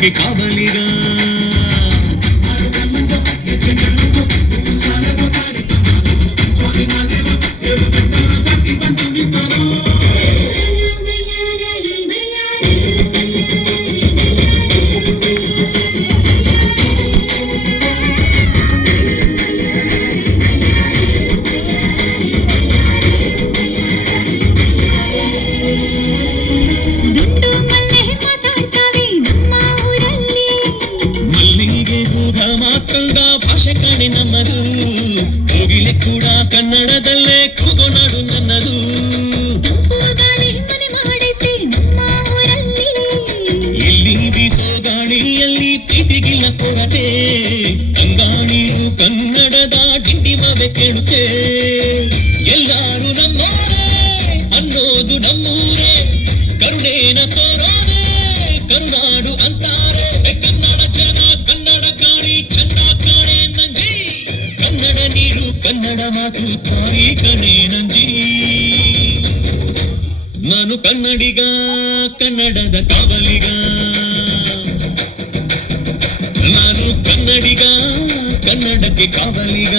ಕನ್ನಡಕ್ಕೆ ಕಾವಲಿಗ ಭಾಷೆ ಕಾಣೆ ನಮ್ಮದು ಕೋಗಿಲೆ ಕೂಡ ಕನ್ನಡದಲ್ಲೇ ಕೂಗೋನಾಡು ನನ್ನದು ಇಲ್ಲಿ ಬೀಸೋ ಗಾಳಿಯಲ್ಲಿ ಪ್ರೀತಿಗಿಲ್ಲ ಕೊರತೆ ಅಂಗಾಣಿಯು ಕನ್ನಡದ ಡಿಂಡಿಮವೆ ಕೇಳುತ್ತೆ ಎಲ್ಲಾರು ನಮ್ಮೋರೇ ಅನ್ನೋದು ನಮ್ಮೂರೇ ಕರುಣೇನ ತೋರೋದೆ ಕರುನಾಡು ಅಂತಾರೆ ಕನ್ನಡ ಜನ ಕನ್ನಡ ಗಾಳಿ ಚಂದ ಕಾಣೆ ನಂಜಿ ಕನ್ನಡ ನೀರು ಕನ್ನಡ ಮಾತು ತಾಯಿ ಕಣೆ ನಂಜಿ ನಾನು ಕನ್ನಡಿಗ ಕನ್ನಡದ ಕಾವಲಿಗ ನಾನು ಕನ್ನಡಿಗ ಕನ್ನಡಕ್ಕೆ ಕಾವಲಿಗ